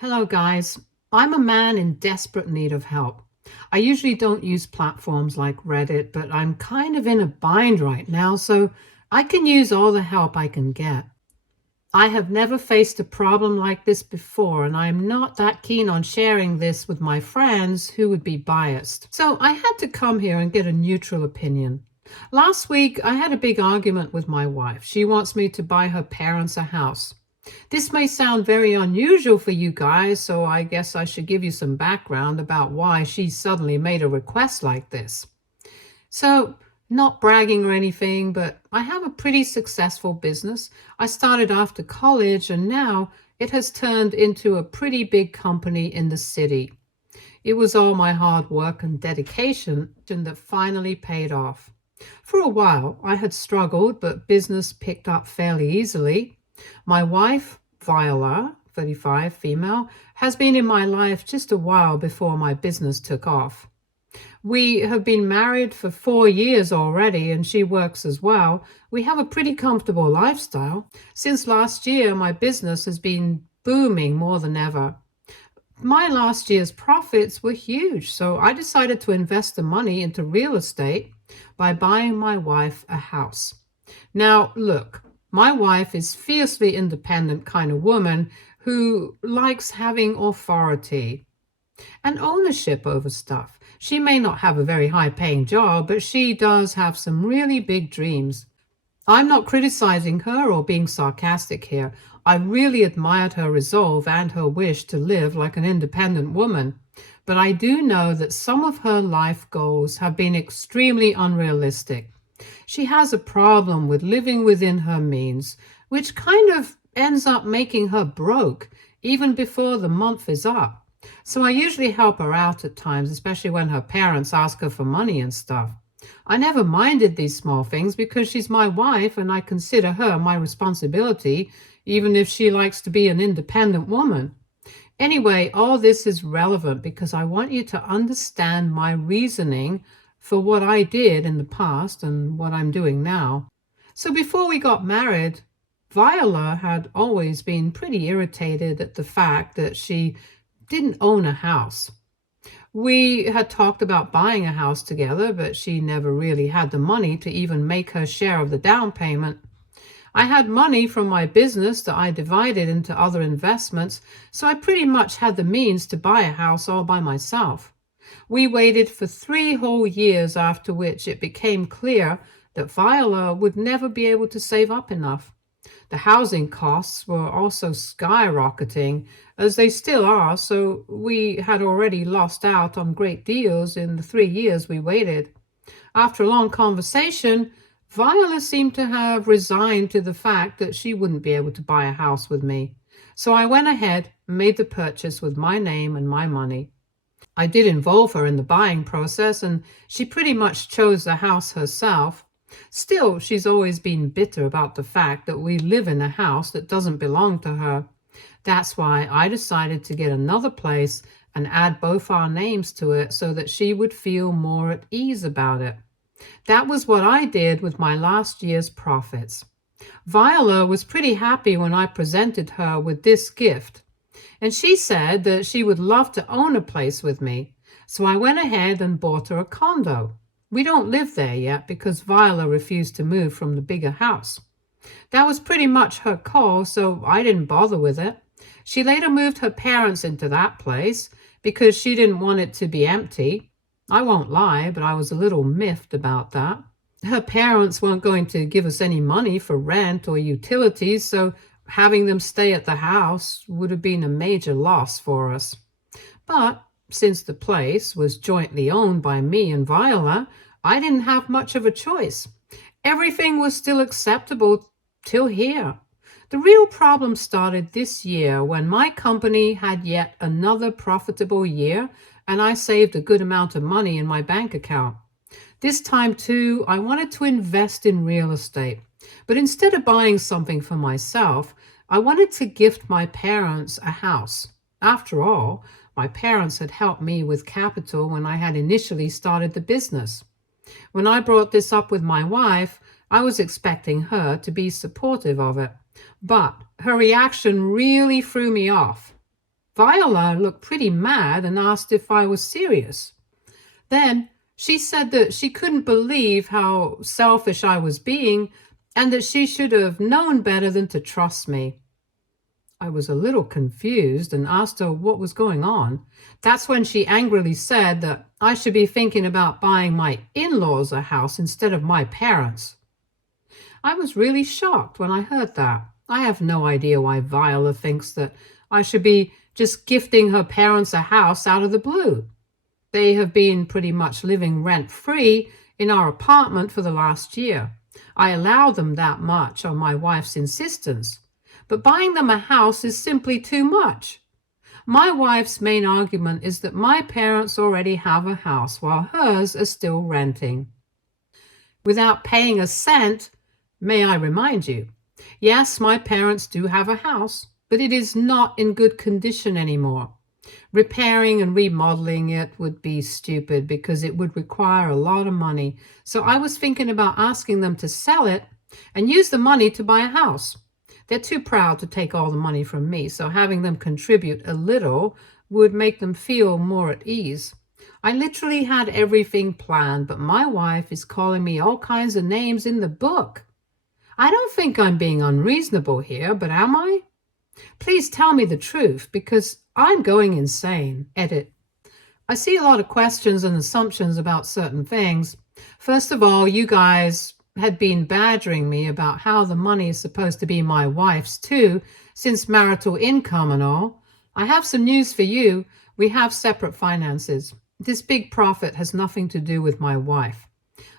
Hello, guys. I'm a man in desperate need of help. I usually don't use platforms like Reddit, but I'm kind of in a bind right now, so I can use all the help I can get. I have never faced a problem like this before, and I'm not that keen on sharing this with my friends who would be biased. So I had to come here and get a neutral opinion. Last week, I had a big argument with my wife. She wants me to buy her parents a house. This may sound very unusual for you guys, so I guess I should give you some background about why she suddenly made a request like this. So, not bragging or anything, but I have a pretty successful business. I started after college and now it has turned into a pretty big company in the city. It was all my hard work and dedication that finally paid off. For a while, I had struggled, but business picked up fairly easily. My wife, Viola, 35, female, has been in my life just a while before my business took off. We have been married for 4 years already, and she works as well. We have a pretty comfortable lifestyle. Since last year, my business has been booming more than ever. My last year's profits were huge, so I decided to invest the money into real estate by buying my wife a house. Now, look, my wife is fiercely independent kind of woman who likes having authority and ownership over stuff. She may not have a very high-paying job, but she does have some really big dreams. I'm not criticizing her or being sarcastic here. I really admired her resolve and her wish to live like an independent woman. But I do know that some of her life goals have been extremely unrealistic. She has a problem with living within her means, which kind of ends up making her broke even before the month is up. So I usually help her out at times, especially when her parents ask her for money and stuff. I never minded these small things because she's my wife and I consider her my responsibility, even if she likes to be an independent woman. Anyway, all this is relevant because I want you to understand my reasoning for what I did in the past and what I'm doing now. So before we got married, Viola had always been pretty irritated at the fact that she didn't own a house. We had talked about buying a house together, but she never really had the money to even make her share of the down payment. I had money from my business that I divided into other investments, so I pretty much had the means to buy a house all by myself. We waited for 3 whole years, after which it became clear that Viola would never be able to save up enough. The housing costs were also skyrocketing, as they still are, so we had already lost out on great deals in the 3 years we waited. After a long conversation, Viola seemed to have resigned to the fact that she wouldn't be able to buy a house with me. So I went ahead and made the purchase with my name and my money. I did involve her in the buying process, and she pretty much chose the house herself. Still, she's always been bitter about the fact that we live in a house that doesn't belong to her. That's why I decided to get another place and add both our names to it so that she would feel more at ease about it. That was what I did with my last year's profits. Viola was pretty happy when I presented her with this gift, and she said that she would love to own a place with me. So I went ahead and bought her a condo. We don't live there yet because Viola refused to move from the bigger house. That was pretty much her call, so I didn't bother with it. She later moved her parents into that place because she didn't want it to be empty. I won't lie, but I was a little miffed about that. Her parents weren't going to give us any money for rent or utilities, so having them stay at the house would have been a major loss for us. But since the place was jointly owned by me and Viola, I didn't have much of a choice. Everything was still acceptable till here. The real problem started this year when my company had yet another profitable year and I saved a good amount of money in my bank account. This time too, I wanted to invest in real estate. But instead of buying something for myself, I wanted to gift my parents a house. After all, my parents had helped me with capital when I had initially started the business. When I brought this up with my wife, I was expecting her to be supportive of it, but her reaction really threw me off. Viola looked pretty mad and asked if I was serious. Then she said that she couldn't believe how selfish I was being and that she should have known better than to trust me. I was a little confused and asked her what was going on. That's when she angrily said that I should be thinking about buying my in-laws a house instead of my parents. I was really shocked when I heard that. I have no idea why Viola thinks that I should be just gifting her parents a house out of the blue. They have been pretty much living rent-free in our apartment for the last year. I allow them that much on my wife's insistence. But buying them a house is simply too much. My wife's main argument is that my parents already have a house while hers are still renting. Without paying a cent, may I remind you, yes, my parents do have a house, but it is not in good condition anymore. Repairing and remodeling it would be stupid because it would require a lot of money. So I was thinking about asking them to sell it and use the money to buy a house. They're too proud to take all the money from me, so having them contribute a little would make them feel more at ease. I literally had everything planned, but my wife is calling me all kinds of names in the book. I don't think I'm being unreasonable here, but am I? Please tell me the truth, because I'm going insane. Edit. I see a lot of questions and assumptions about certain things. First of all, you guys had been badgering me about how the money is supposed to be my wife's too, since marital income and all. I have some news for you. We have separate finances. This big profit has nothing to do with my wife.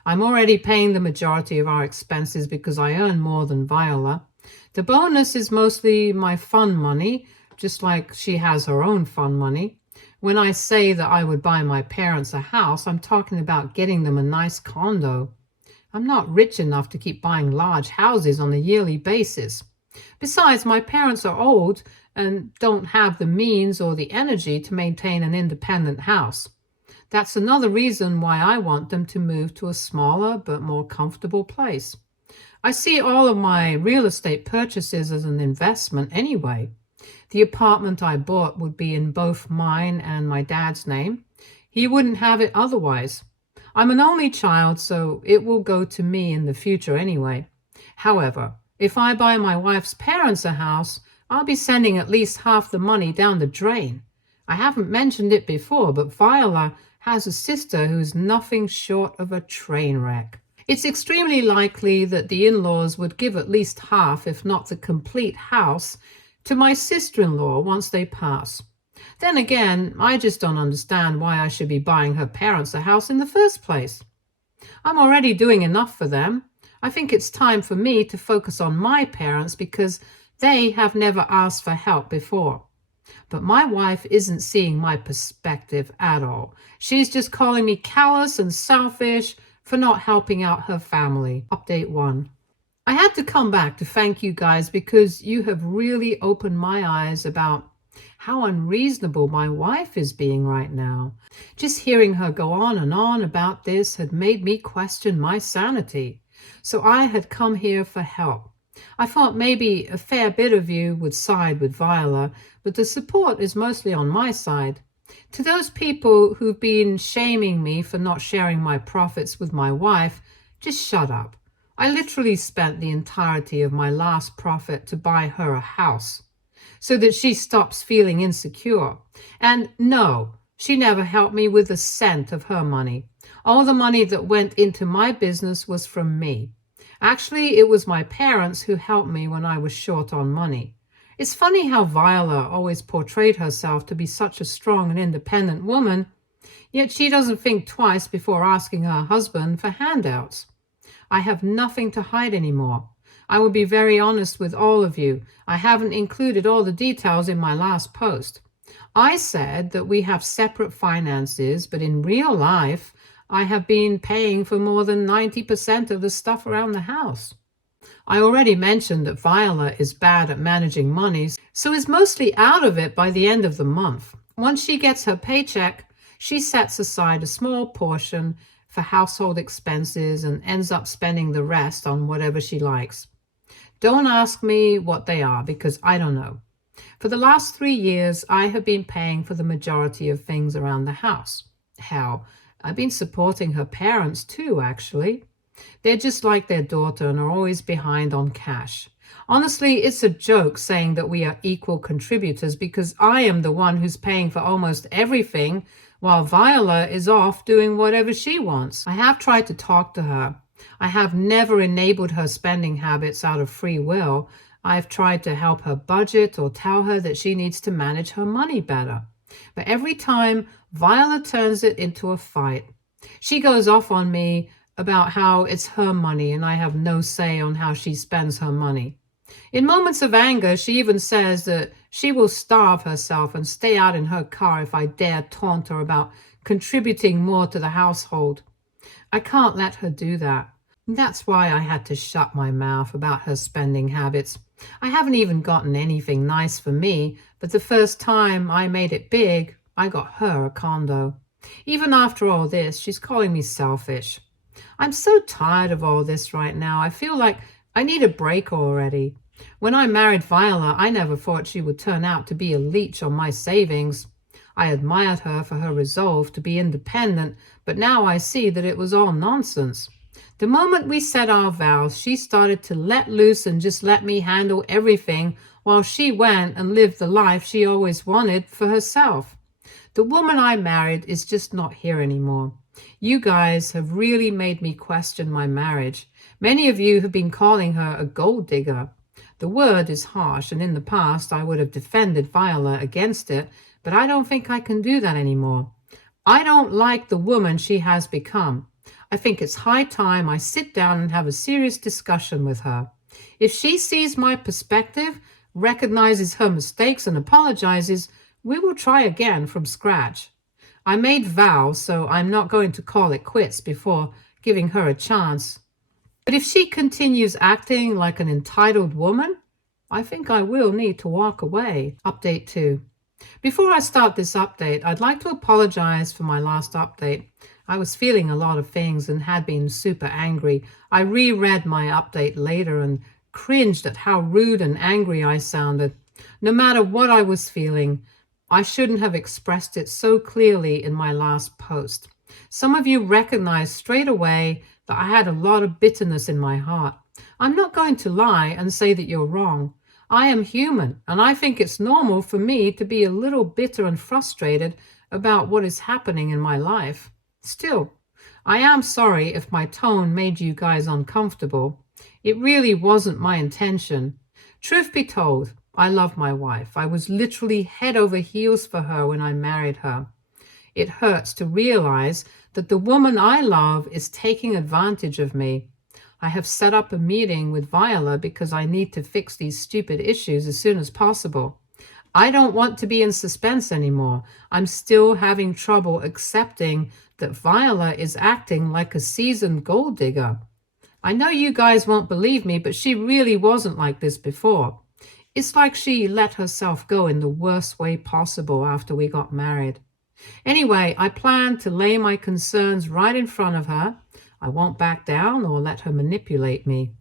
I'm already paying the majority of our expenses because I earn more than Viola. The bonus is mostly my fun money, just like she has her own fun money. When I say that I would buy my parents a house, I'm talking about getting them a nice condo. I'm not rich enough to keep buying large houses on a yearly basis. Besides, my parents are old and don't have the means or the energy to maintain an independent house. That's another reason why I want them to move to a smaller but more comfortable place. I see all of my real estate purchases as an investment anyway. The apartment I bought would be in both mine and my dad's name. He wouldn't have it otherwise. I'm an only child, so it will go to me in the future anyway. However, if I buy my wife's parents a house, I'll be sending at least half the money down the drain. I haven't mentioned it before, but Viola has a sister who's nothing short of a train wreck. It's extremely likely that the in-laws would give at least half, if not the complete house, to my sister-in-law once they pass. Then again, I just don't understand why I should be buying her parents a house in the first place. I'm already doing enough for them. I think it's time for me to focus on my parents because they have never asked for help before. But my wife isn't seeing my perspective at all. She's just calling me callous and selfish for not helping out her family. Update 1. I had to come back to thank you guys because you have really opened my eyes about how unreasonable my wife is being right now. Just hearing her go on and on about this had made me question my sanity. So I had come here for help. I thought maybe a fair bit of you would side with Viola, but the support is mostly on my side. To those people who've been shaming me for not sharing my profits with my wife, just shut up. I literally spent the entirety of my last profit to buy her a house, so that she stops feeling insecure. And no, she never helped me with a cent of her money. All the money that went into my business was from me. Actually, it was my parents who helped me when I was short on money. It's funny how Viola always portrayed herself to be such a strong and independent woman, yet she doesn't think twice before asking her husband for handouts. I have nothing to hide anymore. I will be very honest with all of you. I haven't included all the details in my last post. I said that we have separate finances, but in real life, I have been paying for more than 90% of the stuff around the house. I already mentioned that Viola is bad at managing money, so is mostly out of it by the end of the month. Once she gets her paycheck, she sets aside a small portion for household expenses and ends up spending the rest on whatever she likes. Don't ask me what they are because I don't know. For the last 3 years, I have been paying for the majority of things around the house. Hell, I've been supporting her parents too, actually. They're just like their daughter and are always behind on cash. Honestly, it's a joke saying that we are equal contributors because I am the one who's paying for almost everything while Viola is off doing whatever she wants. I have tried to talk to her. I have never enabled her spending habits out of free will. I've tried to help her budget or tell her that she needs to manage her money better. But every time, Viola turns it into a fight. She goes off on me about how it's her money and I have no say on how she spends her money. In moments of anger, she even says that she will starve herself and stay out in her car if I dare taunt her about contributing more to the household. I can't let her do that. That's why I had to shut my mouth about her spending habits. I haven't even gotten anything nice for me, but the first time I made it big, I got her a condo. Even after all this, she's calling me selfish. I'm so tired of all this right now. I feel like I need a break already. When I married Viola, I never thought she would turn out to be a leech on my savings. I admired her for her resolve to be independent, but now I see that it was all nonsense. The moment we said our vows, she started to let loose and just let me handle everything while she went and lived the life she always wanted for herself. The woman I married is just not here anymore. You guys have really made me question my marriage. Many of you have been calling her a gold digger. The word is harsh, and in the past I would have defended Viola against it, but I don't think I can do that anymore. I don't like the woman she has become. I think it's high time I sit down and have a serious discussion with her. If she sees my perspective, recognizes her mistakes, and apologizes, we will try again from scratch. I made vows, so I'm not going to call it quits before giving her a chance. But if she continues acting like an entitled woman, I think I will need to walk away. Update 2. Before I start this update, I'd like to apologize for my last update. I was feeling a lot of things and had been super angry. I reread my update later and cringed at how rude and angry I sounded. No matter what I was feeling, I shouldn't have expressed it so clearly in my last post. Some of you recognized straight away that I had a lot of bitterness in my heart. I'm not going to lie and say that you're wrong. I am human, and I think it's normal for me to be a little bitter and frustrated about what is happening in my life. Still, I am sorry if my tone made you guys uncomfortable. It really wasn't my intention. Truth be told, I love my wife. I was literally head over heels for her when I married her. It hurts to realize that the woman I love is taking advantage of me. I have set up a meeting with Viola because I need to fix these stupid issues as soon as possible. I don't want to be in suspense anymore. I'm still having trouble accepting that Viola is acting like a seasoned gold digger. I know you guys won't believe me, but she really wasn't like this before. It's like she let herself go in the worst way possible after we got married. Anyway, I plan to lay my concerns right in front of her. I won't back down or let her manipulate me.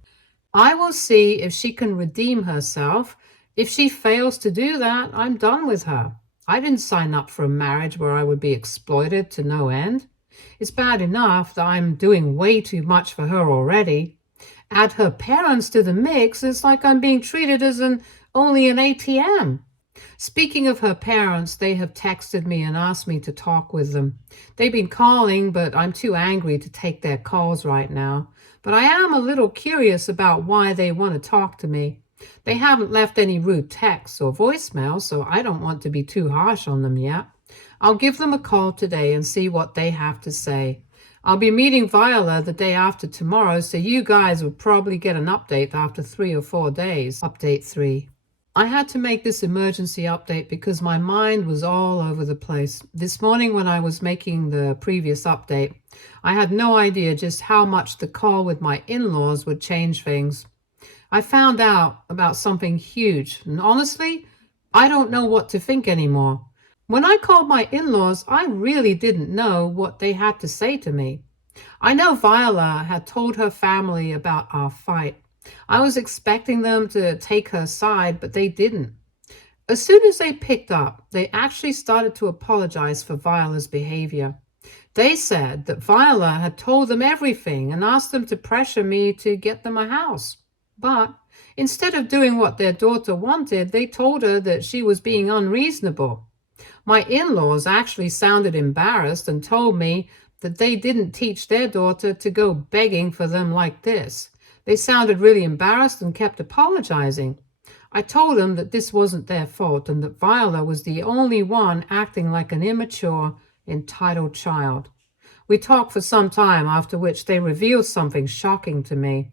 I will see if she can redeem herself. If she fails to do that, I'm done with her. I didn't sign up for a marriage where I would be exploited to no end. It's bad enough that I'm doing way too much for her already. Add her parents to the mix, it's like I'm being treated as only an ATM. Speaking of her parents, they have texted me and asked me to talk with them. They've been calling, but I'm too angry to take their calls right now. But I am a little curious about why they want to talk to me. They haven't left any rude texts or voicemails, so I don't want to be too harsh on them yet. I'll give them a call today and see what they have to say. I'll be meeting Viola the day after tomorrow, so you guys will probably get an update after 3 or 4 days. Update 3. I had to make this emergency update because my mind was all over the place. This morning when I was making the previous update, I had no idea just how much the call with my in-laws would change things. I found out about something huge, and honestly, I don't know what to think anymore. When I called my in-laws, I really didn't know what they had to say to me. I know Viola had told her family about our fight. I was expecting them to take her side, but they didn't. As soon as they picked up, they actually started to apologize for Viola's behavior. They said that Viola had told them everything and asked them to pressure me to get them a house. But instead of doing what their daughter wanted, they told her that she was being unreasonable. My in-laws actually sounded embarrassed and told me that they didn't teach their daughter to go begging for them like this. They sounded really embarrassed and kept apologizing. I told them that this wasn't their fault and that Viola was the only one acting like an immature, entitled child. We talked for some time, after which they revealed something shocking to me.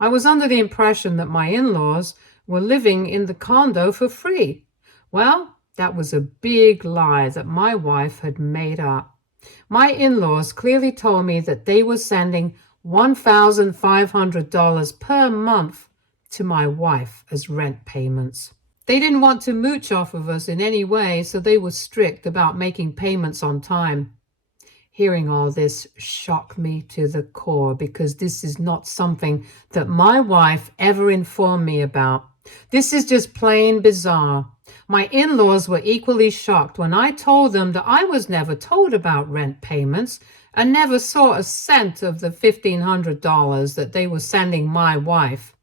I was under the impression that my in-laws were living in the condo for free. Well, that was a big lie that my wife had made up. My in-laws clearly told me that they were sending $1,500 per month to my wife as rent payments. They didn't want to mooch off of us in any way, so they were strict about making payments on time. Hearing all this shocked me to the core because this is not something that my wife ever informed me about. This is just plain bizarre. My in-laws were equally shocked when I told them that I was never told about rent payments and never saw a cent of the $1,500 that they were sending my wife.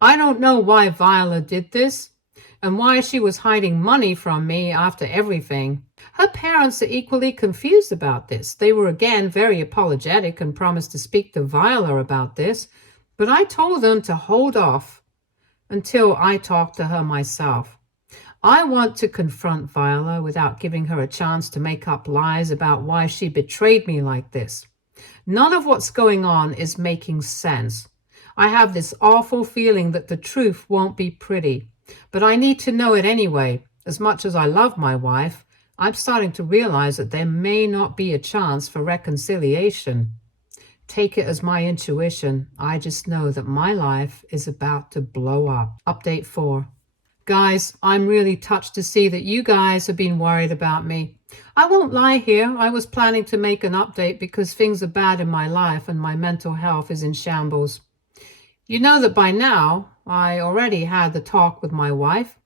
I don't know why Viola did this and why she was hiding money from me after everything. Her parents are equally confused about this. They were again very apologetic and promised to speak to Viola about this, but I told them to hold off until I talked to her myself. I want to confront Viola without giving her a chance to make up lies about why she betrayed me like this. None of what's going on is making sense. I have this awful feeling that the truth won't be pretty, but I need to know it anyway. As much as I love my wife, I'm starting to realize that there may not be a chance for reconciliation. Take it as my intuition. I just know that my life is about to blow up. Update 4. Guys, I'm really touched to see that you guys have been worried about me. I won't lie here. I was planning to make an update because things are bad in my life and my mental health is in shambles. You know that by now, I already had the talk with my wife.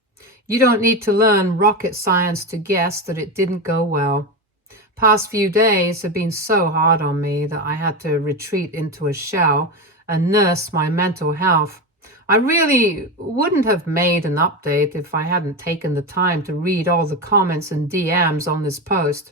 You don't need to learn rocket science to guess that it didn't go well. Past few days have been so hard on me that I had to retreat into a shell and nurse my mental health. I really wouldn't have made an update if I hadn't taken the time to read all the comments and DMs on this post.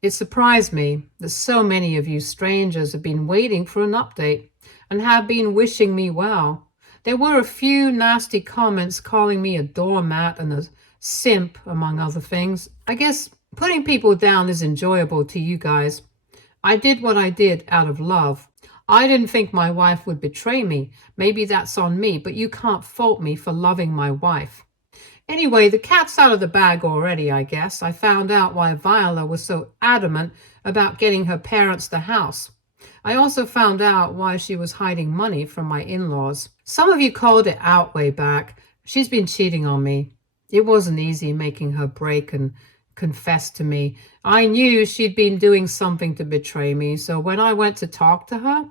It surprised me that so many of you strangers have been waiting for an update and have been wishing me well. There were a few nasty comments calling me a doormat and a simp, among other things. I guess putting people down is enjoyable to you guys. I did what I did out of love. I didn't think my wife would betray me. Maybe that's on me, but you can't fault me for loving my wife. Anyway, the cat's out of the bag already, I guess. I found out why Viola was so adamant about getting her parents the house. I also found out why she was hiding money from my in-laws. Some of you called it out way back. She's been cheating on me. It wasn't easy making her break and confess to me. I knew she'd been doing something to betray me, so when I went to talk to her,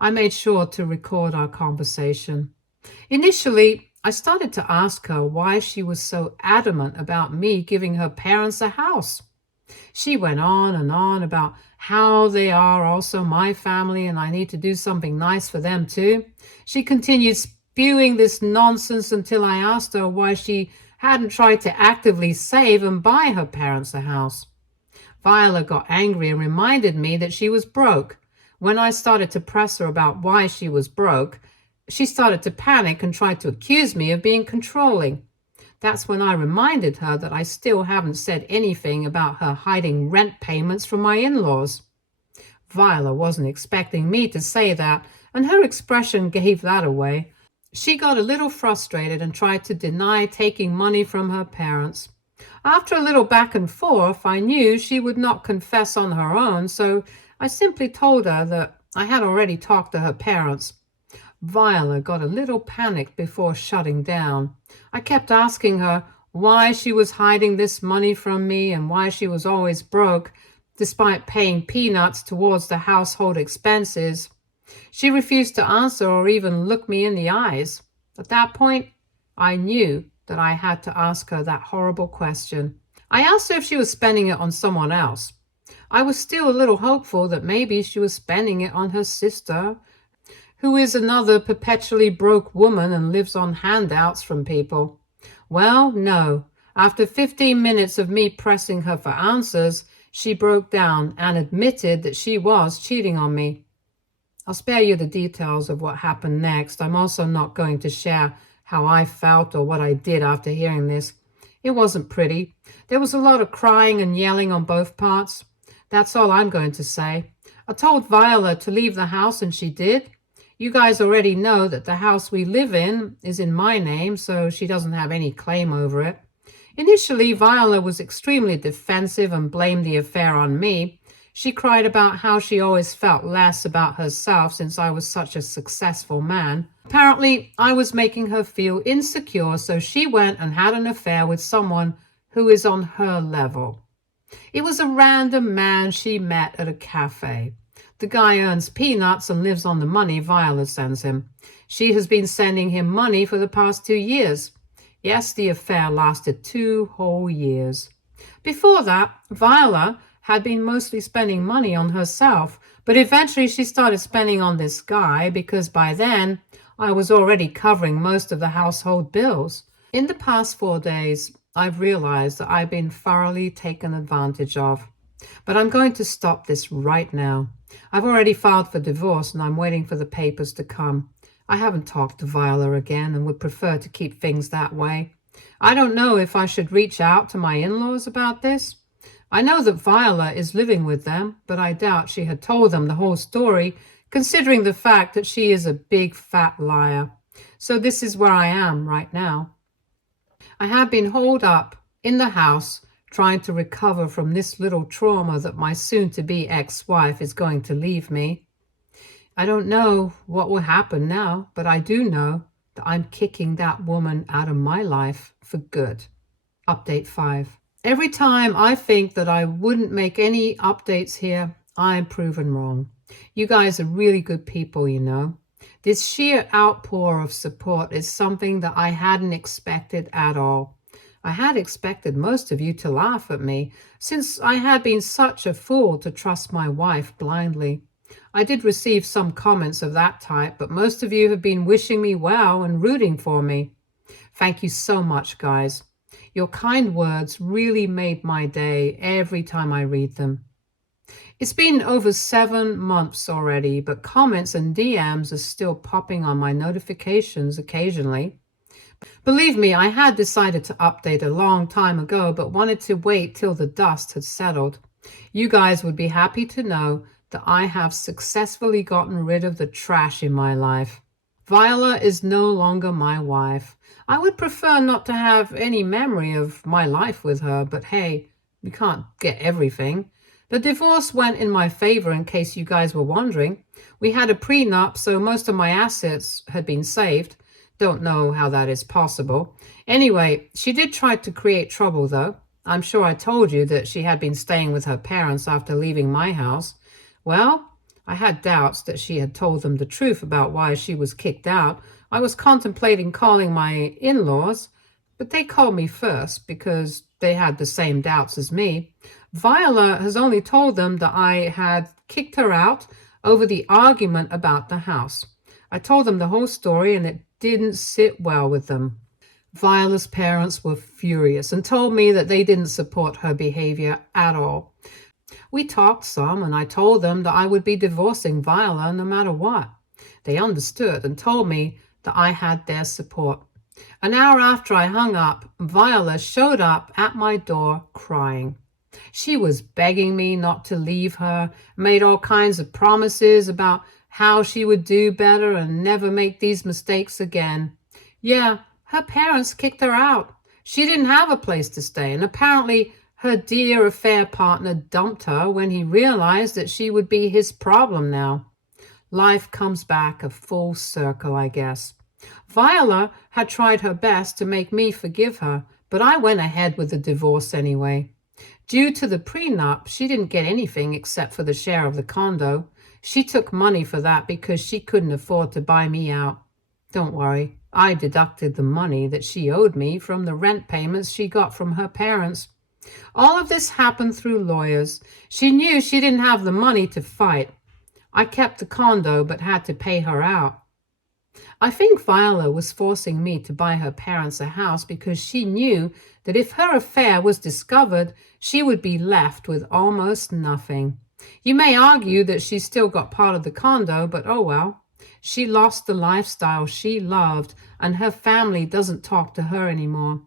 I made sure to record our conversation. Initially, I started to ask her why she was so adamant about me giving her parents a house. She went on and on about how they are also my family and I need to do something nice for them too. She continued spewing this nonsense until I asked her why she hadn't tried to actively save and buy her parents a house. Viola got angry and reminded me that she was broke. When I started to press her about why she was broke, she started to panic and tried to accuse me of being controlling. That's when I reminded her that I still haven't said anything about her hiding rent payments from my in-laws. Viola wasn't expecting me to say that, and her expression gave that away. She got a little frustrated and tried to deny taking money from her parents. After a little back and forth, I knew she would not confess on her own, so I simply told her that I had already talked to her parents. Viola got a little panicked before shutting down. I kept asking her why she was hiding this money from me and why she was always broke, despite paying peanuts towards the household expenses. She refused to answer or even look me in the eyes. At that point, I knew that I had to ask her that horrible question. I asked her if she was spending it on someone else. I was still a little hopeful that maybe she was spending it on her sister, who is another perpetually broke woman and lives on handouts from people. Well, no. After 15 minutes of me pressing her for answers, she broke down and admitted that she was cheating on me. I'll spare you the details of what happened next. I'm also not going to share how I felt or what I did after hearing this. It wasn't pretty. There was a lot of crying and yelling on both parts. That's all I'm going to say. I told Viola to leave the house and she did. You guys already know that the house we live in is in my name, so she doesn't have any claim over it. Initially, Viola was extremely defensive and blamed the affair on me. She cried about how she always felt less about herself since I was such a successful man. Apparently, I was making her feel insecure, so she went and had an affair with someone who is on her level. It was a random man she met at a cafe. The guy earns peanuts and lives on the money Viola sends him. She has been sending him money for the past 2 years. Yes, the affair lasted 2 whole years. Before that, Viola had been mostly spending money on herself, but eventually she started spending on this guy because by then I was already covering most of the household bills. In the past 4 days, I've realized that I've been thoroughly taken advantage of. But I'm going to stop this right now. I've already filed for divorce and I'm waiting for the papers to come. I haven't talked to Viola again and would prefer to keep things that way. I don't know if I should reach out to my in-laws about this. I know that Viola is living with them, but I doubt she had told them the whole story, considering the fact that she is a big fat liar. So this is where I am right now. I have been holed up in the house trying to recover from this little trauma that my soon-to-be ex-wife is going to leave me. I don't know what will happen now, but I do know that I'm kicking that woman out of my life for good. Update 5. Every time I think that I wouldn't make any updates here, I'm proven wrong. You guys are really good people, you know. This sheer outpour of support is something that I hadn't expected at all. I had expected most of you to laugh at me, since I had been such a fool to trust my wife blindly. I did receive some comments of that type, but most of you have been wishing me well and rooting for me. Thank you so much, guys. Your kind words really made my day every time I read them. It's been over 7 months already, but comments and DMs are still popping on my notifications occasionally. Believe me, I had decided to update a long time ago, but wanted to wait till the dust had settled. You guys would be happy to know that I have successfully gotten rid of the trash in my life. Viola is no longer my wife. I would prefer not to have any memory of my life with her, but hey, we can't get everything. The divorce went in my favor, in case you guys were wondering. We had a prenup, so most of my assets had been saved. Don't know how that is possible. Anyway, she did try to create trouble, though. I'm sure I told you that she had been staying with her parents after leaving my house. Well, I had doubts that she had told them the truth about why she was kicked out. I was contemplating calling my in-laws, but they called me first because they had the same doubts as me. Viola has only told them that I had kicked her out over the argument about the house. I told them the whole story and it didn't sit well with them. Viola's parents were furious and told me that they didn't support her behavior at all. We talked some and I told them that I would be divorcing Viola no matter what. They understood and told me that I had their support. An hour after I hung up, Viola showed up at my door crying. She was begging me not to leave her, made all kinds of promises about how she would do better and never make these mistakes again. Yeah, her parents kicked her out. She didn't have a place to stay, and apparently her dear affair partner dumped her when he realized that she would be his problem now. Life comes back a full circle, I guess. Viola had tried her best to make me forgive her, but I went ahead with the divorce anyway. Due to the prenup, she didn't get anything except for the share of the condo. She took money for that because she couldn't afford to buy me out. Don't worry, I deducted the money that she owed me from the rent payments she got from her parents. All of this happened through lawyers. She knew she didn't have the money to fight. I kept the condo but had to pay her out. I think Viola was forcing me to buy her parents a house because she knew that if her affair was discovered, she would be left with almost nothing. You may argue that she still got part of the condo, but oh well. She lost the lifestyle she loved, and her family doesn't talk to her anymore.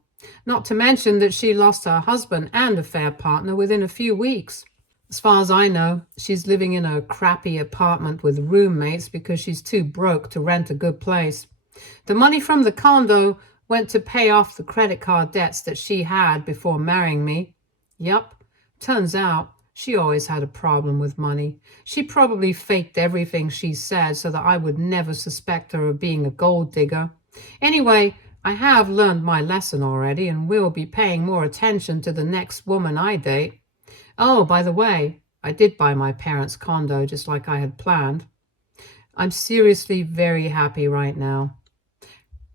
Not to mention that she lost her husband and affair partner within a few weeks. As far as I know, she's living in a crappy apartment with roommates because she's too broke to rent a good place. The money from the condo went to pay off the credit card debts that she had before marrying me. Yup, turns out she always had a problem with money. She probably faked everything she said so that I would never suspect her of being a gold digger. Anyway, I have learned my lesson already and will be paying more attention to the next woman I date. Oh, by the way, I did buy my parents' condo just like I had planned. I'm seriously very happy right now.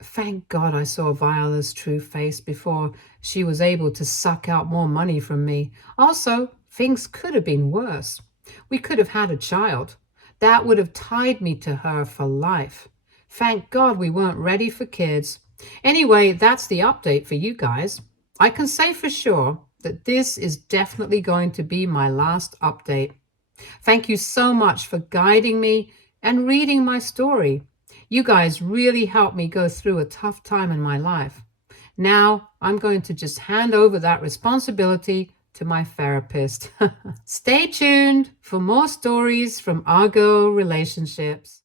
Thank God I saw Viola's true face before she was able to suck out more money from me. Also, things could have been worse. We could have had a child. That would have tied me to her for life. Thank God we weren't ready for kids. Anyway, that's the update for you guys. I can say for sure that this is definitely going to be my last update. Thank you so much for guiding me and reading my story. You guys really helped me go through a tough time in my life. Now I'm going to just hand over that responsibility to my therapist. Stay tuned for more stories from our girl relationships.